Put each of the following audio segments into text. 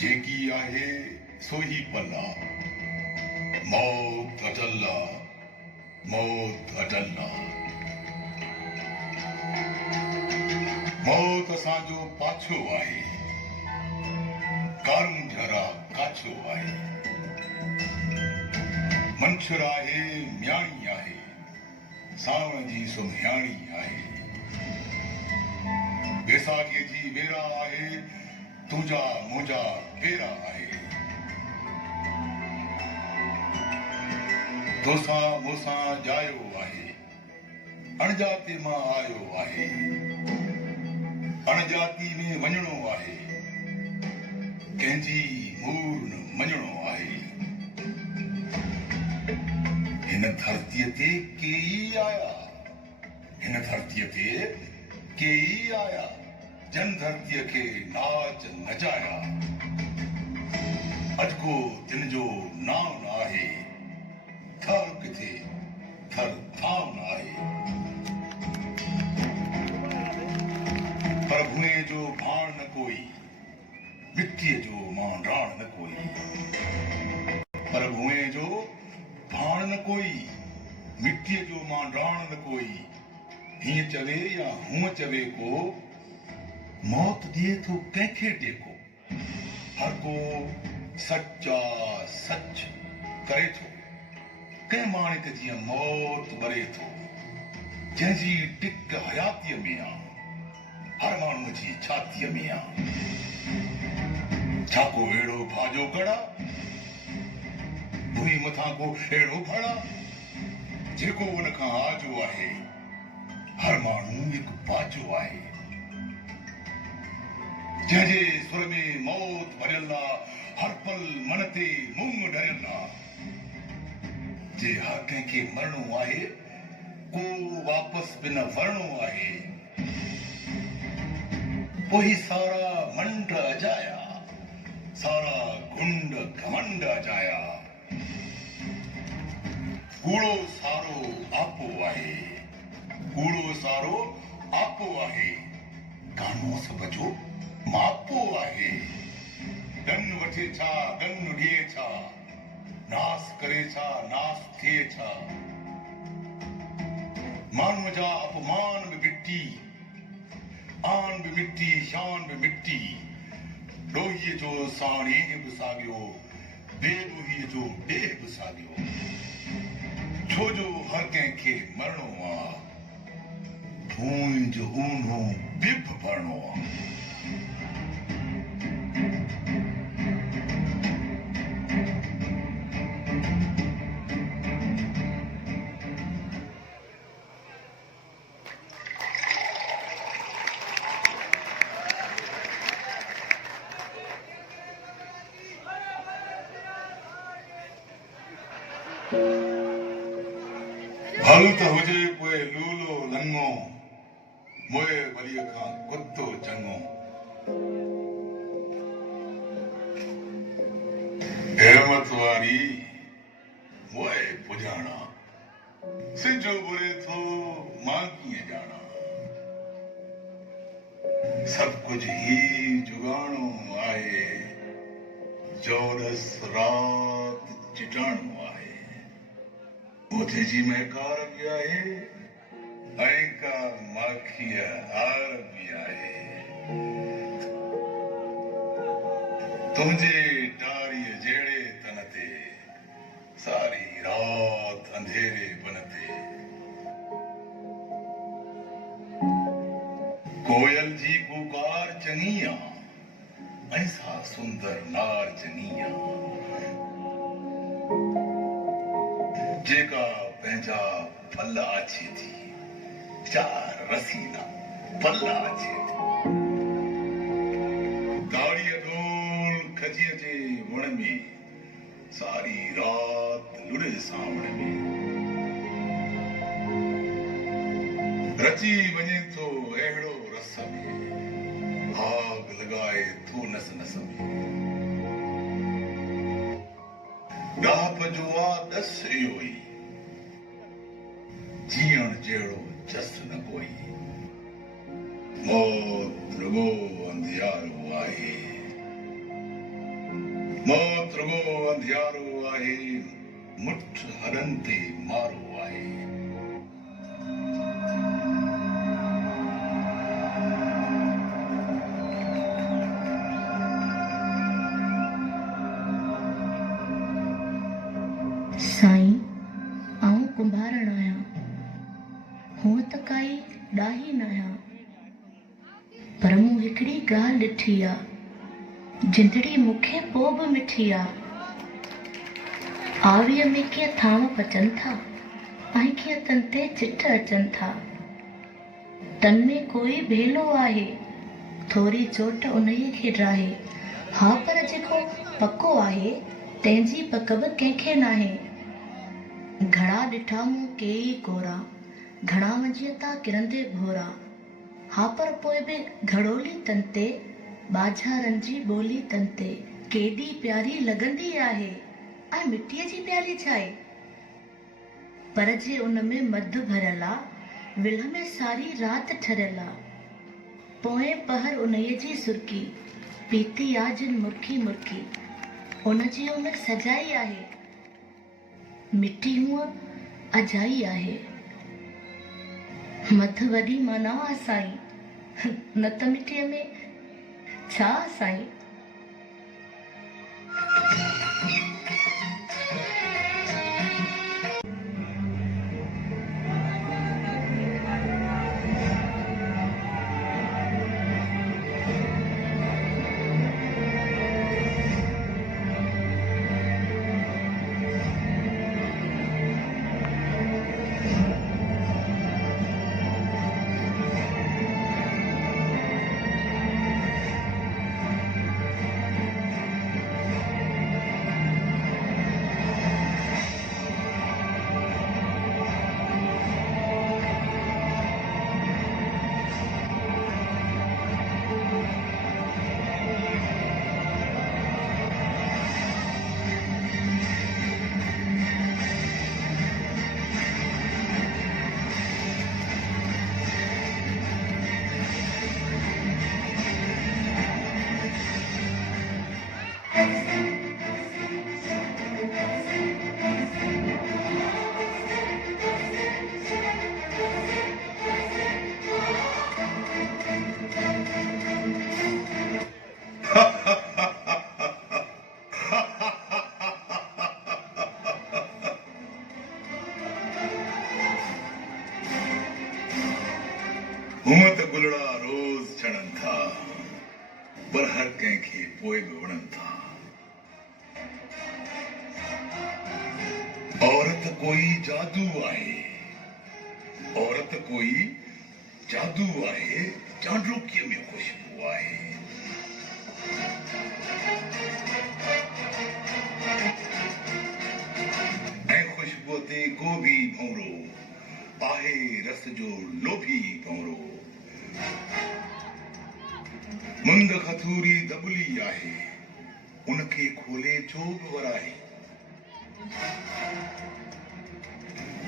जेकी आहे सो ही पल्ला मौत अटल्ला मौत अटल्ला मौत असांजो पाछो आहे कारूं जरा काछो आहे मंछर आहे म्याणी आहे सावण जी सुम्हियाणी आहे बैसाखीअ जी वेरा आहे तुंहिंजा मुंहिंजा फेरा आहे तोसां मूंसां जायो आहे अणजाते मां आयो आहे अणजाती में वञणो आहे कंहिंजी मूर न मञणो आहे हिन धरतीअ ते केई आया हिन धरतीअ ते केई आया जन धरतीअ खे नाच नचाया अॼु को तिन जो नाम न आहे थर किथे थर थाम न आहे पर भूए जो भाण न कोई मिट्टीअ जो मांडाण न कोई पर भूए जो भाण न कोई मिट्टीअ जो मांडाण न कोई हीअं चवे या हूअं चवे को मौत दिए थो कंहिंखे टेको हर को सच्चा सच करे थो कंहिं माणिक जीअं मौत मरे थो जंहिंजी टिक हयातीअ में आहे हर माण्हूअ जी छातीअ में आहे छा को अहिड़ो भाॼो कड़ा भुई मथां को अहिड़ो भड़ा जेको उन खां आजो आहे हर माण्हू हिकु बाजो आहे जंहिंजे सुर में मौत भरियल आहे हर पल मन ते मुंग डरियल आहे जे हर कंहिंखे मरणो आहे को वापसि बिन वरणो आहे पोइ सारा मंड अजाया सारा गुंड घमंड अजाया कूड़ो सारो आपो आहे कूड़ो सारो आपो आहे कानो सब जो मापो आहे गन वठे छा गन ॾिए छा नास करे छा नास थिए छा माण्हूअ जा अपमान बि मिटी आन बि मिटी शान बि मिटी ॾोहीअ जो साणीअ बि साॻियो बेॾोहीअ जो ॾेह बि साॻियो छो जो हर कंहिंखे मरणो आहे धूं जो ऊन्हो बिभ भरणो आहे हल त हुजे पोइ लूलो लंगो मोए वलीअ खां कुतो चङो हिमत वारी मोए पुॼाणा सिजो बुरे थो मां कीअं ॼाणा सभु कुझु ही जुगाणो आहे चौरस रात चिटाणो आहे ओथे जी महकार बि आहे ऐं का माखीअ हार बि आहे तुंहिंजे टारीअ जहिड़े तन ते सारी रात अंधेरे बन ते कोयल जी पुकार चङी आहे ऐं सा सुंदर नार चङी आहे जेका पंहिंजा पल आछे थी चार रसीला पल आछे थी गाड़ीअ ढोल खजीअ जे वण में सारी रात लुड़े सावण में रची वञे थो अहिड़ो रस में आग लॻाए थो नस नस में ॾाप जो आहे ॾस इहो ई जीअण जहिड़ो जस न कोई मौत रुगो अंधियारो आहे मौत रुगो अंधियारो आहे, मुठ हरन ते मारो आहे। साईं, आऊं कुंभारण आहियां, हूअं त काई ॾाही न आहियां, पर मूं हिकिड़ी ॻाल्हि ॾिठी आहे, जिंदड़ी मूंखे पोइ बि मिठी आहे। आवीअ में कीअं थांव पचनि था, ऐं कीअं तन ते चिट अचनि था। तन में कोई भेलो आहे, थोरी चोट उन्हीअ खे ड्राहे। हा, पर जेको पको आहे, तंहिंजी पक बि कंहिंखे नाहे। घड़ा ॾिठा मूं केई कोरा, घणा वंझिया था किरंदे भोरा। हा, पर पोइ बि घड़ोली तन ते, बाझारनि जी ॿोली तन ते। केॾी प्यारी लॻंदी आहे, ऐं मिटीअ जी प्याली छा आहे। पर जे उन में मधु भरियल आ, विल्ह में सारी राति ठरियल आ। पोएं पहर उन्हीअ जी सुर्की, पीती आ जिन मुर्की मुर्की। उन जी उन सजाई आहे, मिटी हूअ अजाई आहे। मधु वॾी माना आ साईं, न त मिटीअ में छा साईं। हूअं त गुलड़ा रोज़ छड़न था, पर हर कंहिंखे पोइ बि वणनि था। औरत कोई जादू आहे, औरत कोई जादू आहे, चांडोकीअ में खुशबू आहे। ऐं खुशबू ते को बि भंवरो आहे, रस जो लोभी भंवरो। मुंद खथूरी दबली आहे, उनखे खोले छो बि वराए।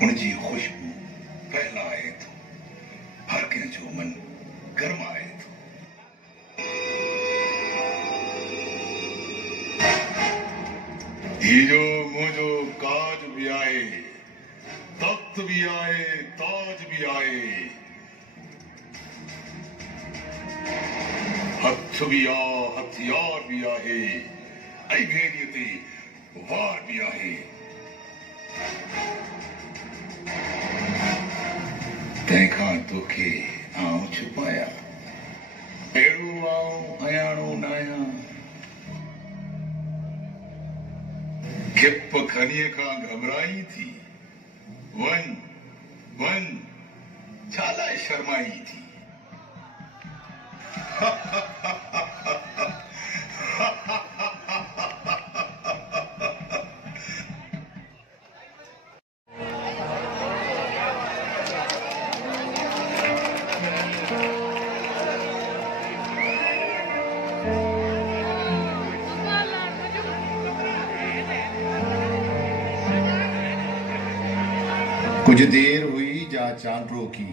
उनजी खुशबू फैलाए थो, हर कंहिंजो मन गरमाए थो। ही जो मुंहिंजो काज बि आहे, तख्त भी आए, ताज भी आए, हथ भी आ, हथियार भी आहे, ऐं भेड़ीअ ते वार भी आहे। तंहिंखां तोखे आऊं छुपाया, अहिड़ो आऊं अयाणो न आहियां। खिप खनीअ खां घबराई थी, वन वन छा लाइ शर्माई थी। कुछ देर हुई जा चांड्रो की,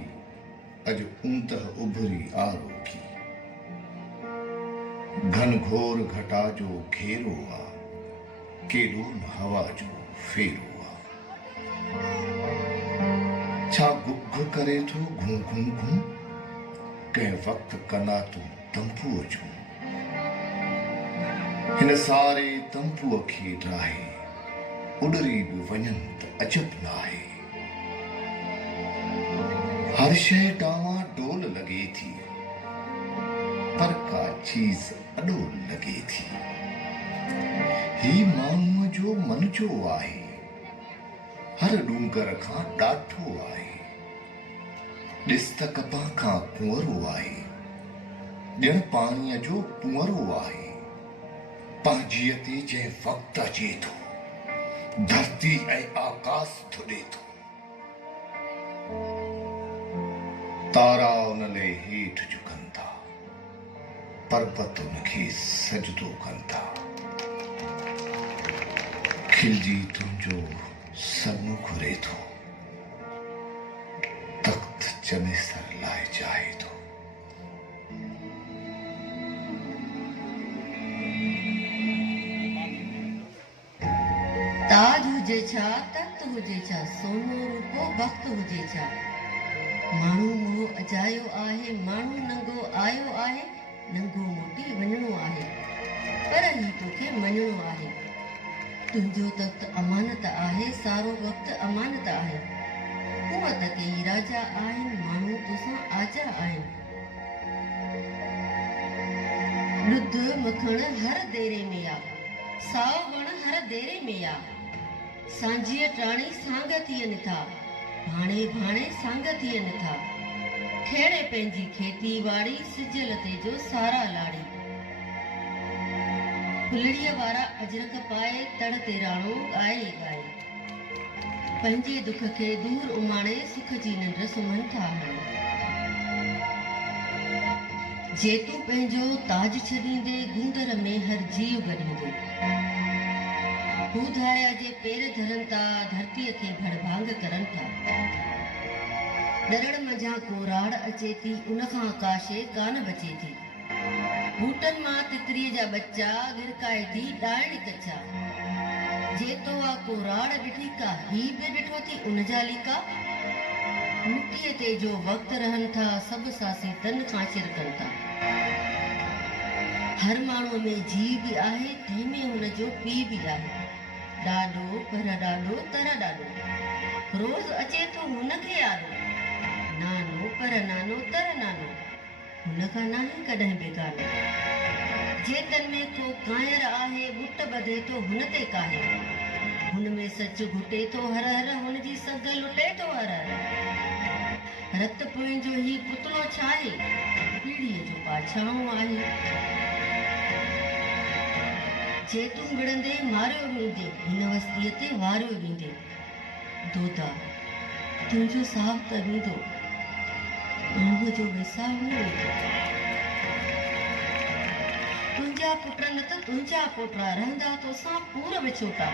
अज ऊंतह उभरी आरो की। घन घोर घटा जो घेरो आ, केॾो न हवा जो फेरो आहे। छा गुग करे थो घूं घूं घूं, कंहिं वक़्तु कना तूं तंबूअ जूं। हिन सारे तंबूअ खे ड्राहे उॾरी बि वञनि त अजब न आहे। हर शइ डावाडोल लॻे थी, पर का चीज़ अॾोल लॻे थी। ही माण्हूअ जो मन जो आहे, हर डूंगर खां ॾाढो आहे। ॾिस त कपा खां कुंवरो आहे, ॼण पाणीअ जो कुंवरो आहे। पंहिंजीअ ते जंहिं वक़्तु अचे थो, धरती ऐं आकाश थुॾे थो। तारा उन लाइ हेठि झुकनि था, पर्वत उनखे सजदो कनि था। खिलजी तुंहिंजो सन्नो घुरे थो, तख़्त चमेसर लाइ चाहे थो। ताज हुजे छा, तख्त हुजे छा, सोनो रूपो बख़्त हुजे छा। माण्हू मोह अजायो आहे, माण्हू नंगो आयो आहे, नंगो मोटी वञणो आहे, पर ही तोखे मञणो आहे। तुंहिंजो तख़्त अमानत आहे, सारो वक़्तु अमानत आहे। हूअं त कई राजा आहिनि, माण्हू तोसां आजा आहिनि। ॾुध मखण हर देरे में आ, साओ वण हर देरे में आ। सांझीअ टाणी सांग थियनि था, भाणे भाणे सांग थियनि था। खेड़े पंहिंजी खेती वाड़ी, सिजल ते जो सारा लाड़ी। फुलड़ीअ वारा अजरक पाए, तड़ ते राणो ॻाए ॻाए। पंहिंजे दुख खे दूर उमाणे, सुख जी निंड सुम्हनि था हाणे। जे तूं पंहिंजो ताज छॾींदे, गूंदर में हर जीव गॾींदे। बूधाया जे पेर धरनि था, धरतीअ खे भड़भांग करनि था। ॾरण मंझां को राड़ अचे थी, उनखां काशे कान बचे थी। बूटनि मां तितरीअ जा बच्चा गिरकाए थी ॾाइण कचा। जेतो आ को राड़ ॾिठी का, ही बि ॾिठो थी उन जा लीका। मिटीअ ते जो वक़्तु रहनि था, सभु सासी तन खां छिरकनि था। हर माण्हूअ में जीव बि आहे, तंहिंमें हुनजो पीउ बि आहे। ॾाढो पर ॾाढो तर ॾाढो, रोज़ अचे थो हुनखे यादो। नानो पर नानो तर नानो, हुनखां नाहे कॾहिं बेगानो। जेतन में को कायर आहे, ॿुट ॿधे थो हुन ते काहे। हुन में सच घुटे थो हर हर, हुनजी सग लुटे थो हर हर। रत पोइ जो ही पुतलो छाहे, पीढ़ीअ जो पाछाणो आहे। जे तूं विढ़ंदे मारियो वेंदे, हिन वस्तीअ ते वारियो वेंदे। दोदा तुंहिंजो साहु त वेंदो, आऊं जो विसाह न वेंदो। तुंहिंजा पुट न त तुंहिंजा पोटा, रहंदा तोसां पूर विछोटा।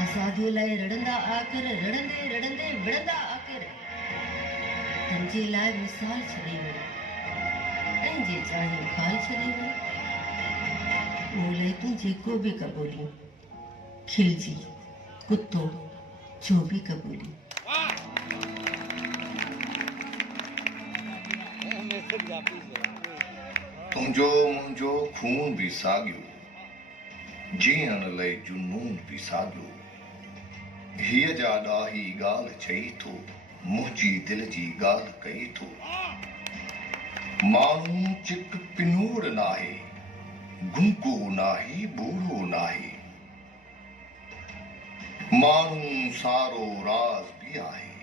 आज़ादीअ लाइ रड़ंदा आख़िर, रड़ंदे रड़ंदे विढ़ंदा आख़िर। तुंहिंजे लाइ मिसाल छॾे वञ, ऐं जे चाहे खाल छॾे वञ। बोले तूं जेको बि कबूली, खिलजी कुतो जो बि कबूली। तुंहिंजो मुंहिंजो खून बि साॻियो, जीअण लाइ जुनून बि साॻियो। हीअ जा ॾाही ॻाल्हि चई थो, मुंहिंजी दिलि जी ॻाल्हि कई थो। माण्हू चिक पिनोड़ नाहे, गुंगो नाहे, बूढ़ो नाहे। माण्हू सारो राज भी आहे,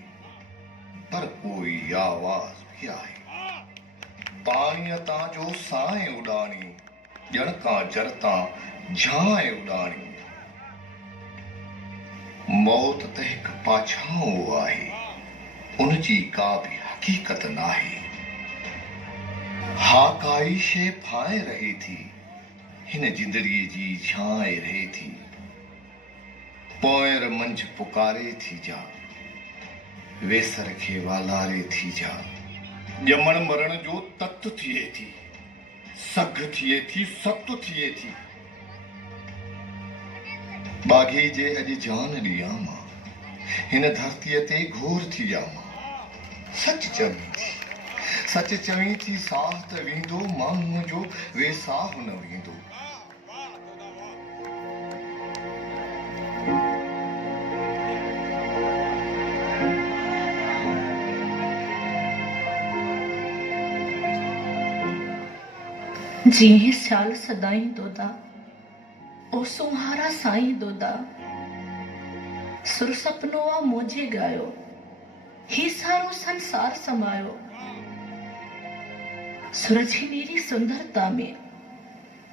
पर कोई आवाज भी आहे। पाणीअ तां जो साए उॾाणी, ॼण का जरता झाए उॾाणी। मौत त हिकु पाछाओ आहे, उनजी का बि हक़ीक़त नाहे। हा काई शइ फाए रहे थी, हिन जिंदड़ीअ जी झाए रहे थी। पोयर मंझ पुकारे थी जा, वेसर खे वालारे थी जा। ॼमण मरण जो तत्व थिए थी, सघ थिए थी, सत थिए थी। बाघी जे अॼु जान ॾियां मां हिन धरतीअ ते घोर थी विया मां सच चवीं थी साह त वेंदो माण्हूअ जो वेसाह न वेंदो जीअं सियाल सदाईं दोदा ओ सुहारा साईं दोदा सुर सपनो आ मोजे गायो ही सारो संसार समायो सूरज जी नीरी सुंदरता में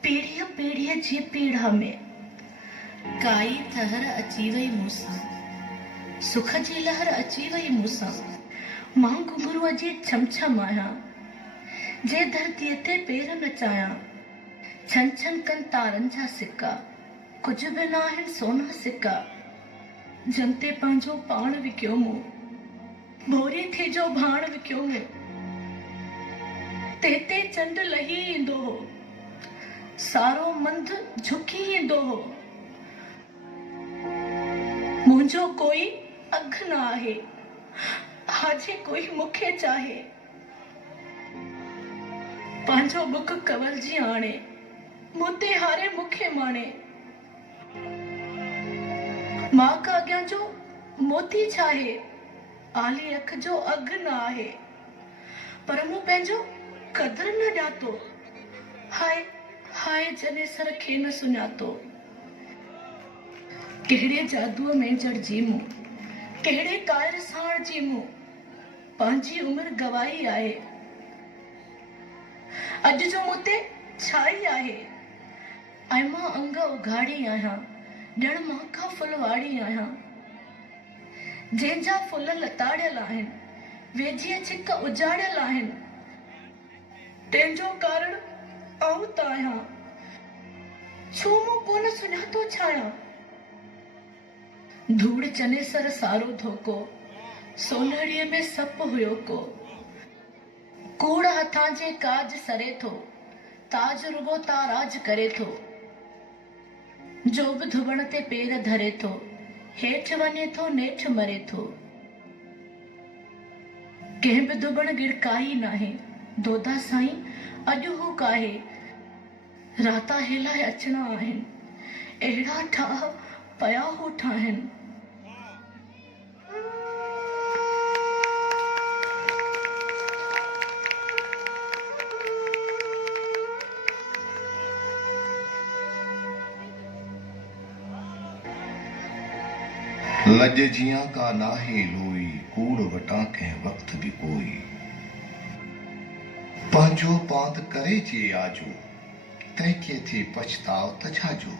पीढ़ीअ जी पीढ़ा में काई थहर अची वई मूंसां सुख जी लहर अची वई मूंसां मां घुंघरूअ जी छमछम आहियां जे धरतीअ ते पेर नचायां छन छन कनि तारनि जा सिक्का कुझु बि न आहिनि सोना सिक्का जन ते पंहिंजो पाण विकियो मूं भोरी थी जो भाण विकियो मूं ते चंड लही ईंदो हो सारो मंद झुकी ईंदो हो मुंहिंजो कोई अघ न आहे हाजे कोई मूंखे चाहे पंहिंजो बुक कवल जी आणे मोते हारे मूंखे माणे मां का अॻियां जो मोती छाहे आली अख जो अघ न आहे पर मूं पंहिंजो कदर न ॼातो हाय हाय जने सर खे न सुञातो कहिड़े जादूअ में जड़जी मूं कहिड़े कायर साण जी मूं पंहिंजी उमिरि गवाई आहे अॼु जो मूं ते छाई आहे ऐं मां अंग उघाड़ी आहियां ॼण मां का फुलवाड़ी आहियां जंहिंजा फुल लताड़ियल आहिनि वेझीअ छिक उजाड़ियल आहिनि तंहिंजो कारण आऊं त आहियां छो मूं कोन सुञातो छायां धूड़ चने सर सारो धोको सोनड़ीअ में सप हुयो को कूड़ हथां जे काज सरे थो ताज रुगो ताराज करे थो जो बि धुबण ते पेर धरे थो हेठि वञे थो नेठि मरे थो कंहिं बि धुबण गिड़काई नाहे दोदा साईं अॼु हू काहे राता हेलाए अचणा आहिनि अहिड़ा ठाह पया हू ठाहिनि लज जियां का नाहे लोई कूड़ वटां कंहिं वक्त बि कोई पंहिंजो पांध करे जे आजो तंहिंखे थे पछताव त छाजो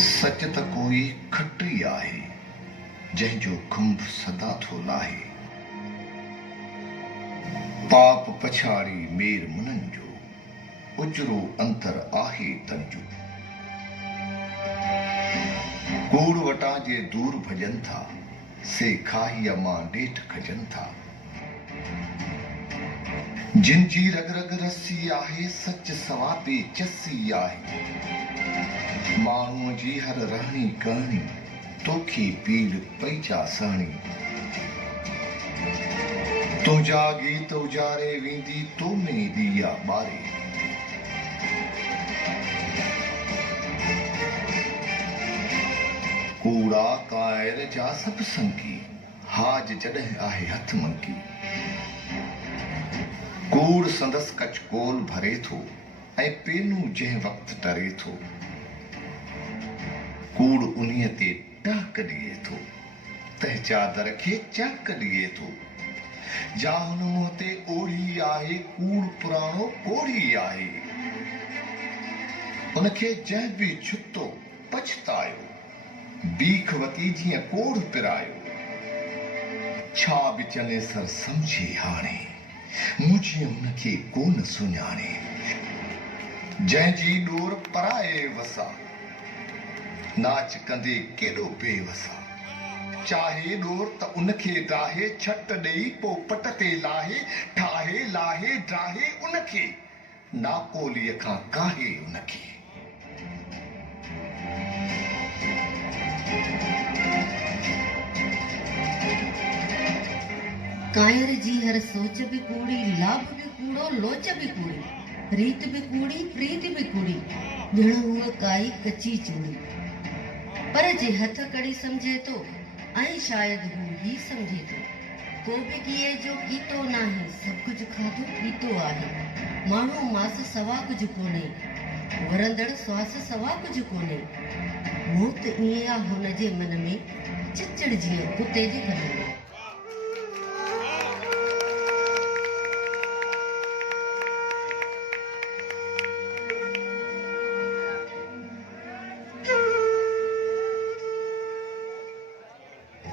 सच त कोई खट ई आहे जंहिंजो खुंभ सदा थो लाहे पाप पछाड़ी मेर मुननि जो उजरो अंतर आहे तन जो कूड़ वटां जे दूर भजन था से खाईअ मां ॾेठ खजन था जिन जी रग रग रसी आहे सच सवापे चसी आहे माण्हूअ जी हर रहणी करणी तोखे पीड़ पैजा सहणी तुंहिंजा गीत उजारे वेंदी तो में दिया ॿारे कूड़ा कायर जा सभु संगी हाज जॾहिं आहे हथ मंकी कूड़ संदसि कचकोल भरे थो ऐं पेनू जंहिं वक़्तु टरे थो कूड़ उन्हीअ ते टाक ॾिए थो तंहिं चादर खे चाक ॾिए थो जा हुन मुंहं ते ओढ़ी आहे कूड़ पुराणो कोढ़ी आहे उनखे जंहिं बि छुतो पछतायो बीख वती जीअं कोढ़ पिरायो छा बि चने सर सम्झे हाणे मुझे उनखे कोन सुञाणे जंहिंजी डोर पराए वसा नाच कंदे केॾो बेवसा चाहे डोर त उनखे डाहे छट ॾेई पोइ पट ते लाहे ठाहे लाहे ड्राहे उनखे नाकोलीअ खां काहे उनखे कायर जी हर सोच भी कूड़ी, लाभ भी कूड़ो, लोच भी कूड़ी, रीत भी कूड़ी, प्रीत भी कूड़ी, ॼण हुअ काई कची चूड़ी। पर जे हथ कड़ी समझे तो ऐं शायद हू ही समझे तो, को भी किए जो कीतो नाहे, सब कुछ खाधो पीतो आहे। माण्हू मास सवा कुछ कोने, वरंदड़ श्वास सवा कुछ कोने। मौत ईअं आ हुन जे मन में, चिचड़ जीअं कुते जे कन में।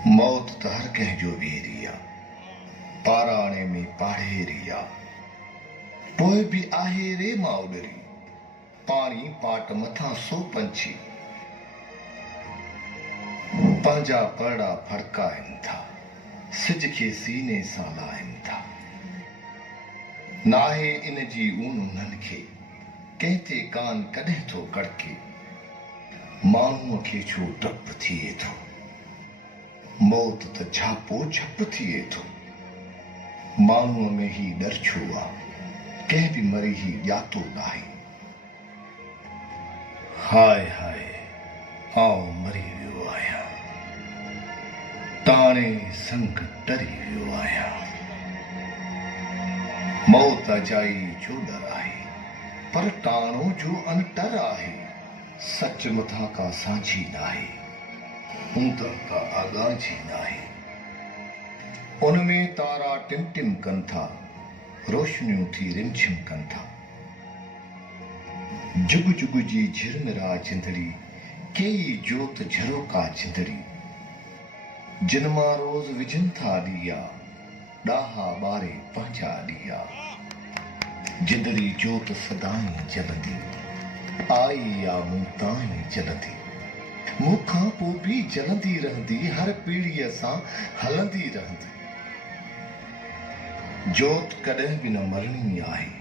मौत त हर कंहिंजो वेरी आहे, पाराणे में पाढ़ेरी आहे। पोइ बि आहे रे माउडरी, पाणी पाट मथां सो पंछी। पंहिंजा परड़ा फड़काइनि था, सिज खे सीने सां लाहिनि था। नाहे इन जी ऊन उन्हनि खे, कंहिं ते कान कॾहिं थो कड़के। माण्हूअ खे छो डपु थिए थो, मौत त छापो छप थिए थो। माण्हूअ में ही डर छो आहे, कंहिं बि मरी ही ॼातो नाहे। हाय हाय, आउं मरी वियो आहियां, ताणे संग डरी वियो आहियां। मौत अजाई जो डर आहे, पर टाणो जो अनटर आहे। सच मथां का सांझी नाहे, ऊंदर का आगाजी नाहे। उनमें तारा टिम टिम कनि था, रोशनियूं थी रिमझिम कनि था। जुग जुग जी झिरमिरा जिंदड़ी, केई जोत झरोका जिंदड़ी। जिन मां रोज़ विझनि था ॾिया, ॾाहा ॿारे पंहिंजा ॾिया। जिंदड़ी जोत सदाईं जलंदी, आई या मूं ताईं जलंदी। मूंखां पोइ बि जलंदी रहंदी, हर पीढ़ीअ सां हलंदी रहंदी। जोत कॾहिं बि न मरणी आहे,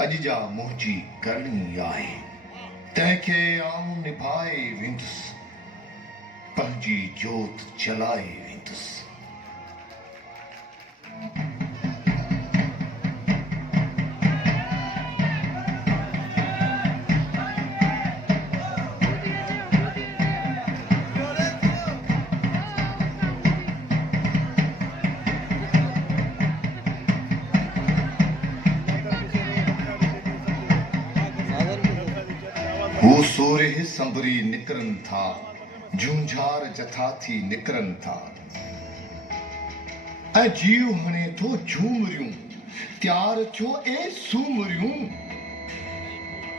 अॼु जा मुंहिंजी करणी आहे। तंहिंखे आऊं निभाए वेंदुसि, पंहिंजी जोत जलाए वेंदुसि। हू सोरे संभरी निकरनि था, झूंझार जथा थी निकरनि था। ऐं जीव हणे थो झूमरियूं, त्यार थियो ऐं सूमरियूं।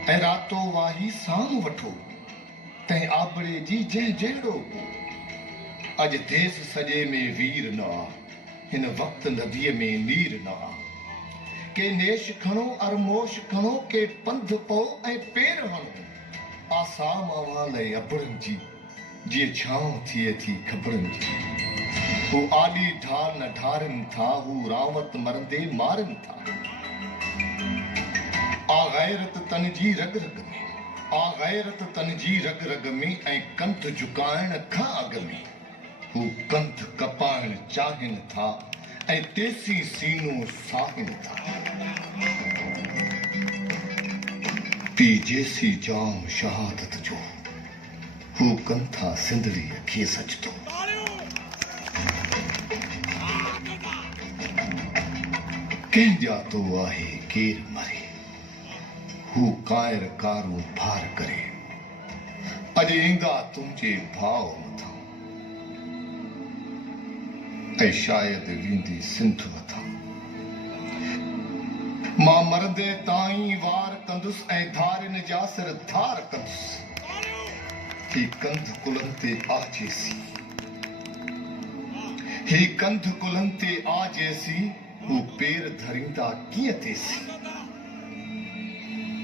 ऐं रातो वाही साम वठो, तंहिं आबड़े जी जंहिं जहिड़ो। अॼु देस सॼे में वीर न आ, हिन वक़्तु नदीअ में नीर न आ। के नेश खणो अरमोश खणो, के पंध पओ ऐं पेर हणो। आसाम अवाले अबड़नि जी, जीअं छांव थिए थी ख़बरनि जी। हू आॾी ढार न ढारनि था, हू रावत मरंदे मारनि था। आ गैरत तन जी रग रग में, आ गैरत तन जी रग रग में, ऐं कंध झुकाइण खां अॻ में। हू कंध कपाइण चाहिनि था, ऐं तेसी सीनो साहिनि था। पी जेसी जाम शहादत जो, हू कनि था सिंधड़ीअ खे सजदो। कंहिं ॼातो आहे केर मरे, हू कायर कारूं भार करे। अॼु ईंदा तुंहिंजे भाव मथां, ऐं शायदि वेंदी सिंध मथां। मां मरंदे ताईं वार कंदुसि, ऐं धारिन जा सिर धार कंदुसि। ही कंध कुलनि ते आजेसी, ही कंध कुलनि ते आजेसी, हू पेर धरींदा कीअं थेसी।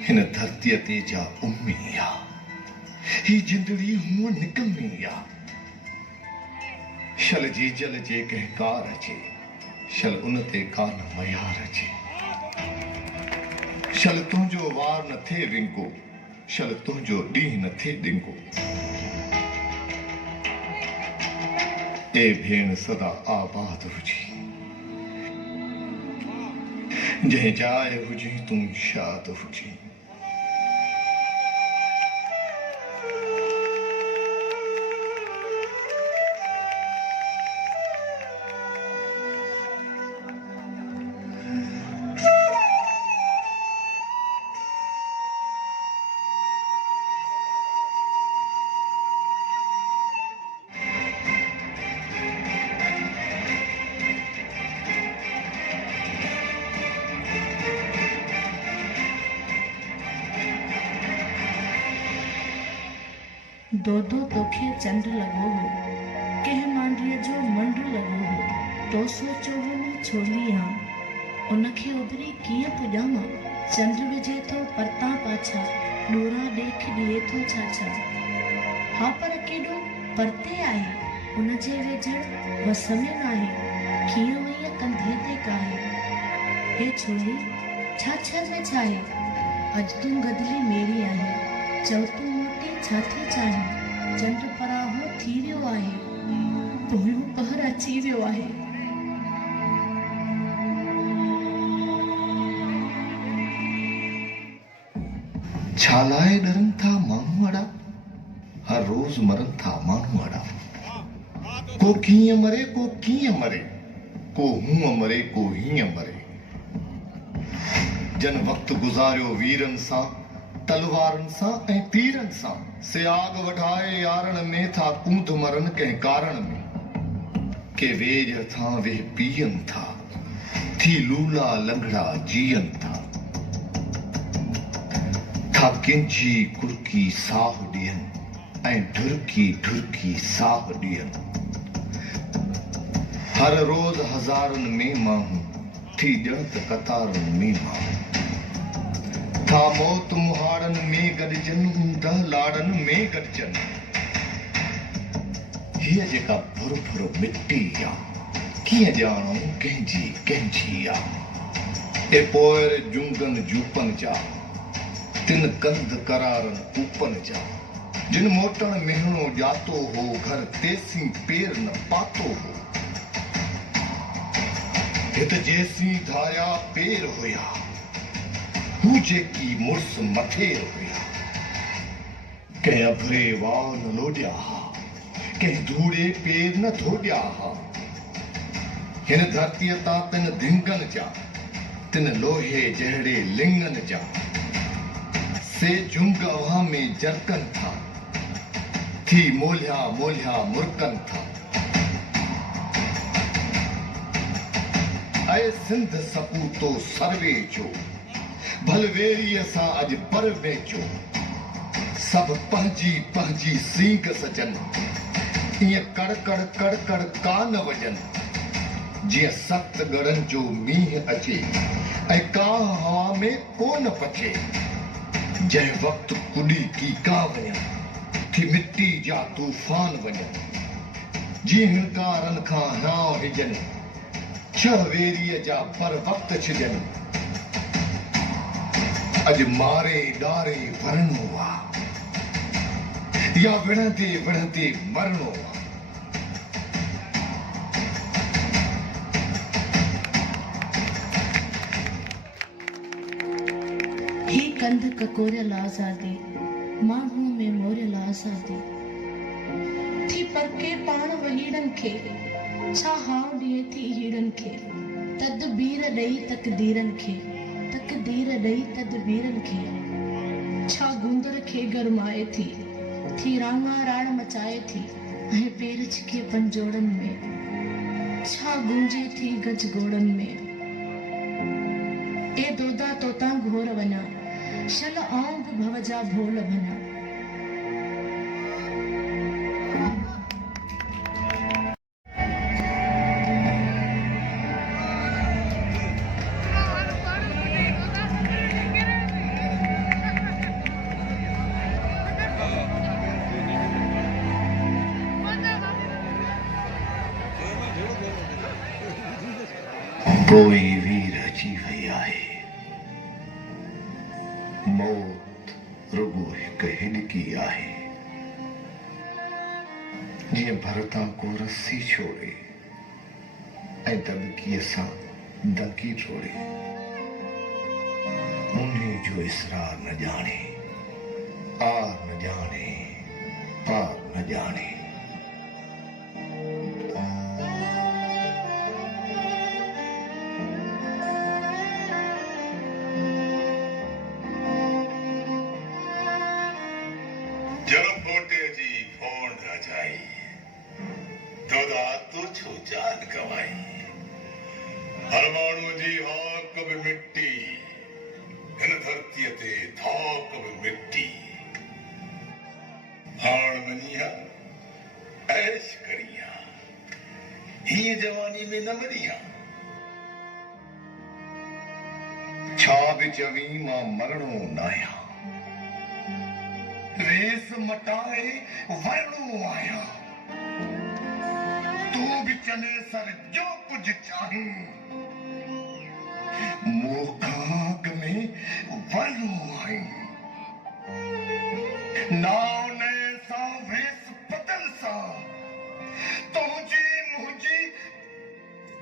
हिन धरतीअ ते जा उम्मी आ, ही जिंदड़ी हूअं निकमी आ। शल जी जल जे कंहिं कार अचे, शल उन ते कान मयार अचे। शल तुंहिंजो वार न थे विंगो, शल तुंहिंजो ॾींहुं न थे ॾिंगो। ए भेण सदा आबाद हुजी, जंहिं जाइ हुजी तूं शाद हुजी। दोदो तोखे चंड लॻो हो, कंहिं मांडीअ जो मंड लॻो हो, तो सोचो हो मां छोली हां, उनखे उभरी कीअं पुॼामां। चंड विझे थो परतां पाछा, ॾोरा ॾेख ॾिए थो छा छा। हा पर केॾो परते आहे, उनजे वेझड़ वस में नाहे, कीअं वईअ कंधे ते काहे। हे छोली छा छर में छा आहे, अॼु तूं गदली मेरी आहे, चओ तूं मोटी छा थी चाहे। चंड पराहो थी वियो आहे, पोयों पहर अची वियो आहे। छा लाइ डरनि था माण्हू अड़ा, हर रोज मरनि था माण्हू अड़ा। को कीअं मरे को कीअं मरे, को हूअं मरे को हीअं मरे। जन वक्त गुज़ारियो वीरनि सां, तलवारनि सां ऐं तीरनि सां, से आग वठाए यारनि में था कूंद मरनि कंहिं कारण में। के वेझ हथां वेह पीअनि था, थी लूला लंगड़ा जीअनि था कंहिंजी कुरकी साह ॾियनि ऐं ढुरकी ढुरकी साह ॾियनि। हर रोज़ हज़ारनि में माण्हू थी ॼण त कतारुनि में माण्हू था मौत मुहाड़नि में गॾिजनि, ऊंदह लाड़नि में गॾिजनि। हीअ जेका भुर भुर मिटी आहे, कीअं ॼाणूं कंहिंजी कंहिंजी आहे। ए पोएर जुंगनि जूपनि जा, तिन कंध करारनि ऊपनि जा। जिन मोटण मेहणो ॼातो हो, घर तेसीं पेर न पातो हो। हित जेसीं धारिया पेर हुया, हू जेकी मुड़स मथेर हुया। कंहिं अभरे वाह न लोॾिया हा, कंहिं धूड़े पेर न धोॾिया हा। हिन धरतीअ तां तिन धिंगनि जा, तिन लोहे जहिड़े लिंगनि जा। से जुंग अवां में जरकनि था, थी मोलिया मोलिया मुरकनि था। ऐं सिंध सपूतो सर्वे जो, भलवेरीअ सां अॼु पर वेचो। सभु पंहिंजी पंहिंजी सींग सजनि, ईअं कड़ कड़ कड़ कड़ कान वॼनि। जीअं सख़्त गड़नि जो मींहुं अचे ऐं कां हवा में कोन पचे। जंहिं वक़्तु कुॾी कीका वञनि, थी मिटी जा तूफ़ान वञनि। जीअं हिनकारनि खां हियां हिजनि, छह वेरीअ जा पर वक़्त छिजनि। अॼु मारे ॾारे वरणो आहे, या विढ़ंदे विढ़ंदे मरणो आहे। ही कंध ककोरियल आज़ादी, माण्हू में मोरियल आज़ादी। थी परके पाण वहीड़नि खे, छा हाव ॾिए थी हीड़नि खे। तदबीर ॾेई तकदीरनि खे, तकदीर ॾेई तदबीरनि खे। छा गूंदर खे गरमाए थी रांगा राड़ मचाए थी, ऐं पेर छिके पंजोड़नि में। छा गूंजे थी गज गोड़नि में। ए दोदा तोतां घोर वञा, शल आऊं बि भव जा भोल भञा। कोई वीर अची वई आहे, मौत रुगो हिकु हिॾकी आहे। जीअं भरतां को रस्सी छोड़े ऐं दबकीअ सां दंकी छोड़े, उन्हीं जो इसरार न जाने, आर न जाने, पार न जाने। जल फोटे जी फोड़ अजाई, दोदा तो छो जान गवाई। हर माण्हूअ जी हाक बि मिट्टी, हिन धरतीअ ते धाक बि मिट्टी। हाण मञीअ ऐश करियां, हीअं जवानी में न मरियां। छा बि चवीं मां मरणो नाहियां, रेस मटाए वरणो आहियां। तू भी चले सर जो कुछ चाहीं, मोखाग में वरणो आई। नाव ने सा वेस बदल सा, तुझी मुझी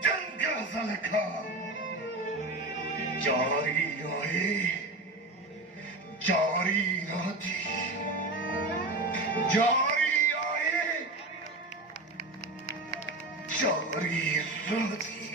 जंग सलखा। जारी आए जारी रहती, जारी आए जारी रहती।